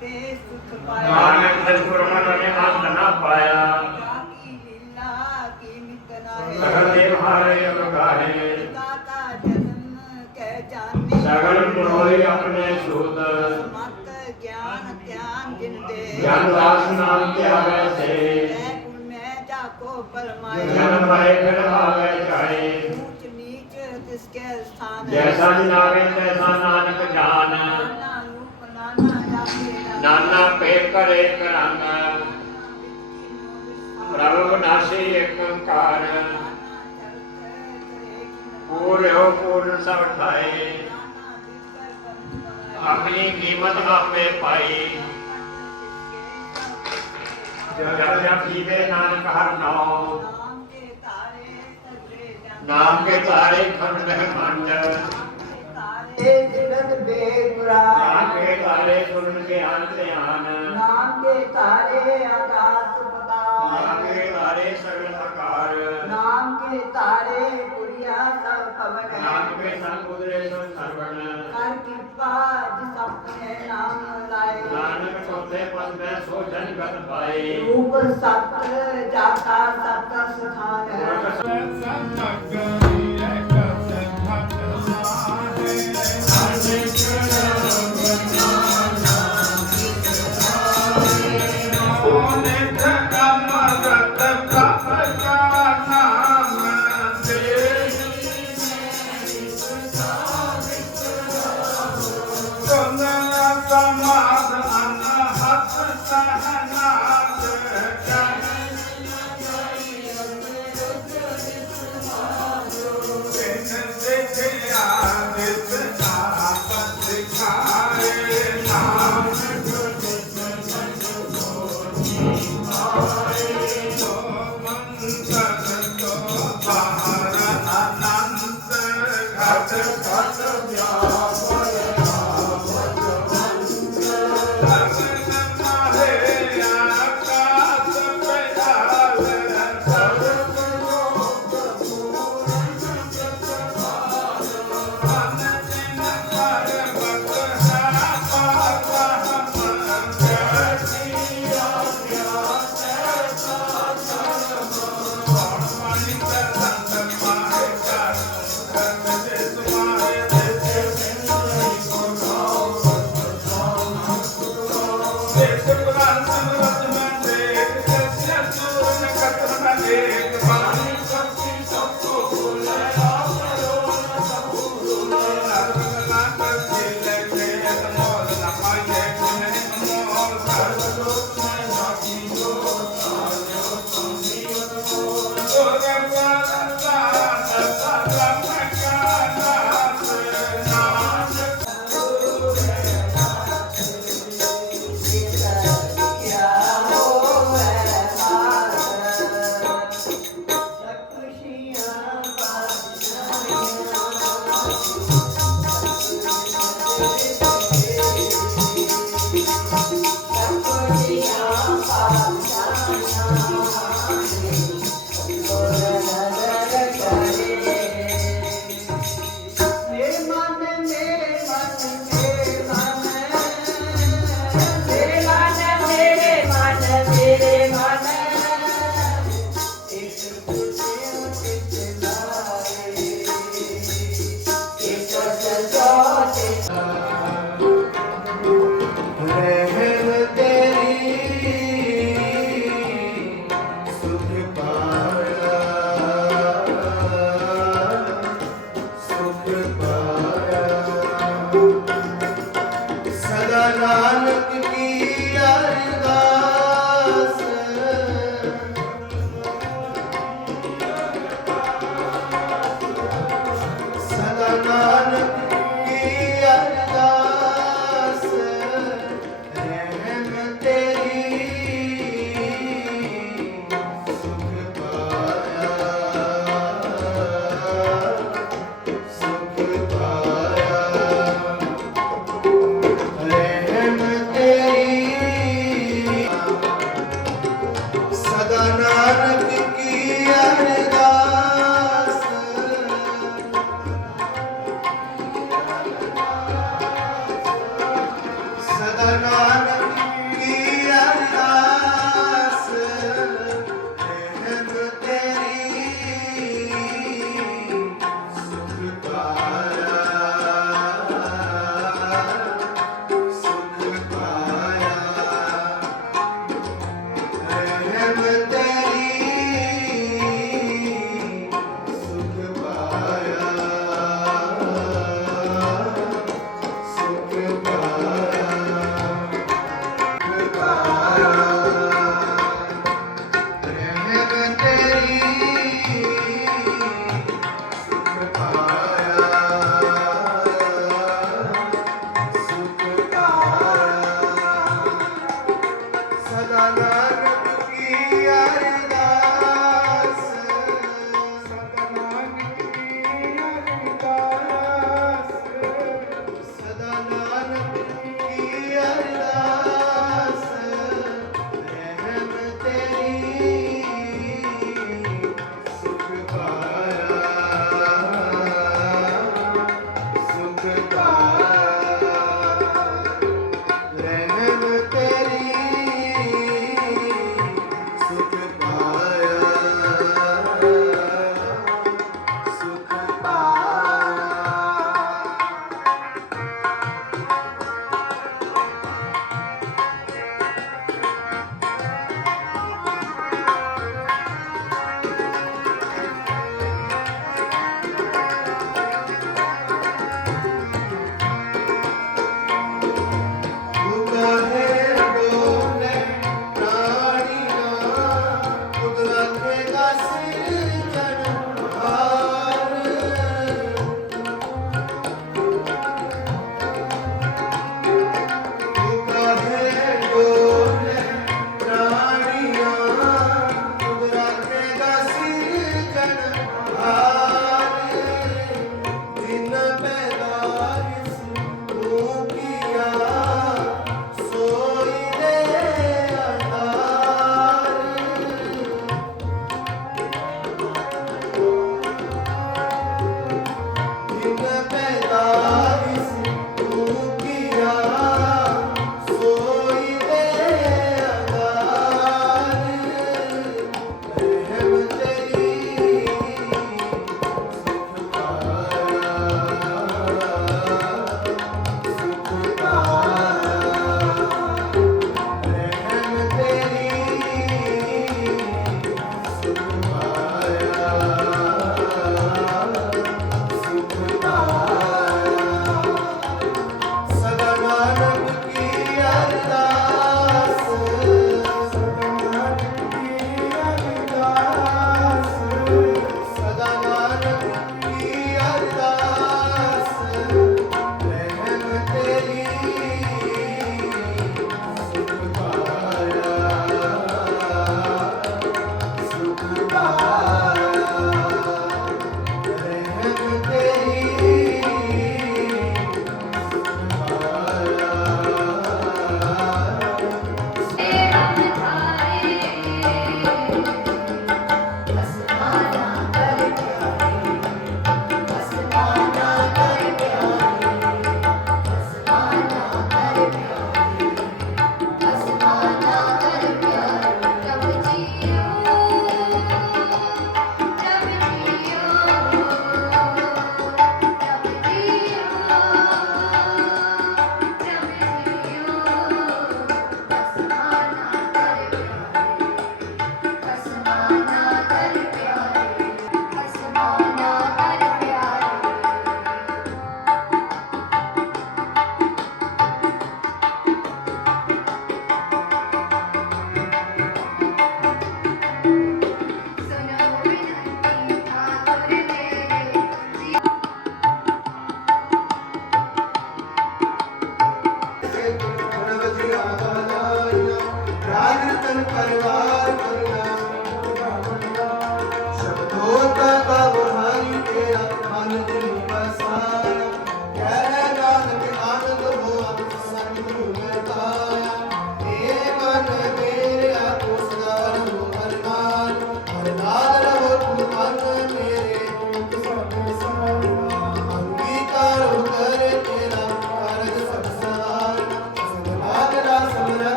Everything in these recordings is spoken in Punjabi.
ਤੇ ਸੁਖ ਪਾਇਆ ਨਾਨਕ ਸਤਿਗੁਰ ਮਨ ਨੇ ਅੰਤ ਨਾ ਪਾਇਆ ਕੀ ਲੀਲਾ ਕੀ ਮਿਤਨਾ ਸਗਲ ਹੈ ਦੇਵ ਹਾਰੇ ਅਗਾਹੇ ਦਾਤਾ ਜਨਮ ਕਹਿ ਜਾਣੇ ਸਗਲ ਮਨੋਈ ਆਪਣੇ ਸੂਤ ਮਤ ਗਿਆਨ ਧਿਆਨ ਜਿਨ ਦੇ ਜਨ ਦਾਸ ਨਾਮ ਧਿਆਵੇ ਸੇ ਮੈਂ ਗੁਣ ਮੈਂ ਜਾਕੋ ਪਰਮਾਇਆ ਜਨ ਮਰੇ ਫਿਰ ਆਵੇ ਚਾਹੇ ਊਚ ਨੀਚ ਤਿਸ ਕੇ ਕਰੇ ਕਰੰਗ। ਪ੍ਰਭ ਨਾਸੀ ਏਕ ਓੰਕਾਰ ਪੂਰਿਓ ਪੂਰਨ ਸਭ ਠਾਏ। ਆਪਣੀ ਕੀਮਤ ਆਪੇ ਪਾਈ। ਜਦ ਜਦ ਜੀਵੇ ਨਾਨਕ ਹਰ ਨਾਮ ਨਾਮ ਕੇ ਤਾਰੇ ਖੰਡ ਰਹਿ ਮੰਡ। ਜਗਤ ਬੇਗੁਰਾ ਨਾਮ ਕੇ ਤਾਰੇ ਸੁਣ ਕੇ ਆਨ ਧਿਆਨ। ਨਾਮ ਕੇ ਤਾਰੇ ਆਕਾਸ ਨਾਮ ਪਤਾਲ ਕੇ ਤਾਰੇ ਸਗਲ ਆਕਾਰ ਨਾਮ ਕੇ ਤਾਰੇ ਪੁਰੀਆ ਸਭ ਪਵਨ ਨਾਮ ਕੇ ਸੰਗ ਉਦਰੇ ਸੋ ਸਰਵਣ। ਕਰ ਕਿਰਪਾ ਜਿਸ ਆਪਣੇ ਨਾਮ ਲਾਏ। ਨਾਨਕ ਚੌਥੇ ਪਦ ਮੈਂ ਸੋ ਜਨ ਗਤ ਪਾਏ। ਰੂਪ ਸਤ ਜਾਤਾ ਸਤ ਸਥਾਨ। ਮੇਰੇ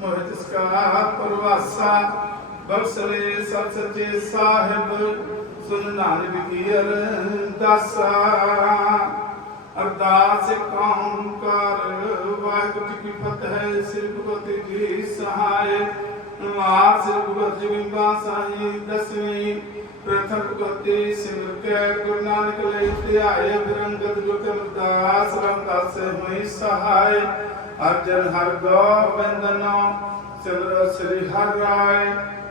ਮੋਹਿ ਤਿਸ ਕਾ ਪਰਵਾਸਾ ਬਖਸ਼ਲੇ ਸਤ ਸਚੇ ਸਾਹਿਬ ਸੁਨ ਨਾਨਕ ਕੀ ਅਰਦਾਸਾ ਅਰਦਾਸ ਕੌਮ ਕਰ ਵਾਹਿਗੁਰੂ ਜੀ ਕੀ ਫਤਿਹ ਸ੍ਰੀ ਗੁਰੂ ਗੋਬਿੰਦ ਜੀ ਸਹਾਇ ਨਵਾਸ ਸ੍ਰੀ ਗੁਰੂ ਗੋਬਿੰਦ ਜੀ ਕੀ ਬਾਸਾਹੀ ਦਸਵੀਂ ਪ੍ਰਥਮ ਗਤੀ ਸਿਮਰ ਕੇ ਗੁਰੂ ਨਾਨਕ ਲਈ ਅਰਜਨ ਹਰ ਗੋਬਿੰਦਨੋ ਸਿਮਰ ਸ੍ਰੀ ਹਰ ਰਾਏ,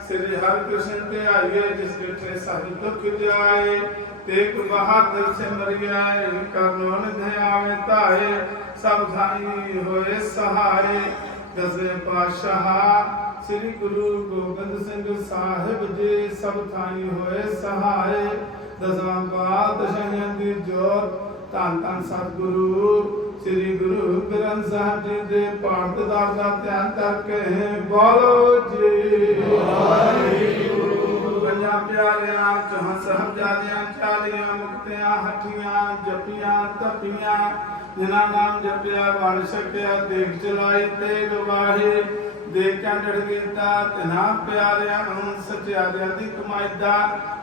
ਸ੍ਰੀ ਹਰ ਕ੍ਰਿਸ਼ਨ ਤੇ ਆਈਏ ਜਿਸ ਵਿਖੇ ਸਾਹਿ ਦੁਖ ਜਾਏ। ਤੇਗ ਬਹਾਦਰ ਸਿਮਰਿਆਏ ਕਰਨੋ ਨਿਧਿਆਵੇ ਧਾਏ, ਸਭ ਥਾਈ ਹੋਏ ਸਹਾਏ। ਦਸਵੇਂ ਪਾਤਸ਼ਾਹ ਸ੍ਰੀ ਗੁਰੂ ਗੋਬਿੰਦ ਸਿੰਘ ਸਾਹਿਬ ਜੀ, ਸਭ ਥਾਈ ਹੋਏ ਸਹਾਏ। ਦਸਾਂ ਪਾਤਸ਼ਾਹਾਂ ਦੀ ਜੋਤ, ਧੰਨ ਧੰਨ ਸਤਿਗੁਰੂ। ਸ੍ਰੀ ਗੁਰੂ ਗ੍ਰੰਥ ਸਾਹਿਬ ਜੀ ਦੇ ਪਾਠ ਦਾ ਦਾ ਧਿਆਨ ਕਰਕੇ ਬੋਲੋ ਜੀ। ਵਾਹਿਗੁਰੂ ਪੰਜਾਂ ਪਿਆਰਿਆਂ, ਚੌਹਾਂ ਸਾਹਿਬਜ਼ਾਦਿਆਂ ਚਾਲੀਆਂ ਮੁਕਤਿਆਂ, ਹੱਠੀਆਂ, ਜਪੀਆਂ ਤਪੀਆਂ ਜਿਨ੍ਹਾਂ ਨਾਮ ਜਪਿਆ ਵਣ ਛਕਿਆ, ਦੇਖ ਚਲਾਈ ਤੇ ਗਵਾਹੀ ਦੇਖ ਚੰਡੜ ਕੀਤਾ ਤਿਨਾ ਪਿਆਰਿਆਂ ਨੂੰ ਸਚਿਆਰਿਆਂ ਦੀ ਕਮਾਈ ਦਾ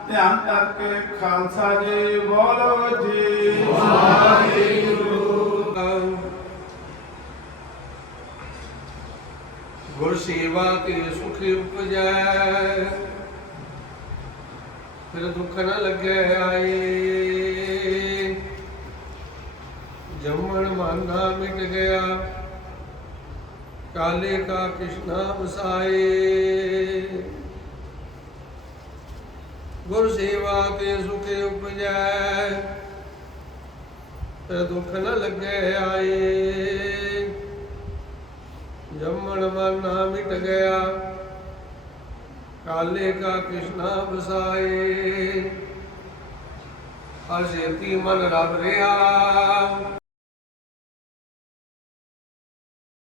ਧਿਆਨ ਕਰਕੇ ਖਾਲਸਾ ਜੀ, ਬੋਲੋ ਜੀ। ਗੁਰ ਸੇਵਾ ਤੇ ਸੁਖ ਉਪਜੈ। ਫਿਰ ਦੁੱਖ ਨਾ ਲੱਗੈ ਆਏ। ਜੰਮਣ ਮਾਨਾ ਮਿਟ ਗਿਆ। ਕਾਲੇ ਕਾ ਕ੍ਰਿਸ਼ਨਾ ਵਸਾਏ ਗੁਰ ਸੇਵਾ ਤੇ ਸੁਖ ਉਪਜੈ। ਫਿਰ ਦੁੱਖ ਨਾ ਲੱਗੈ ਆਏ। ਜੰਮਣ ਮਨ ਮਿਟ ਗਿਆ। ਕਾਲੇ ਕਾ ਕ੍ਰਿਸ਼ਨਾ ਬਸਾਏ ਅਜੇਤੀ ਮਨ ਰਬ ਰਿਆ।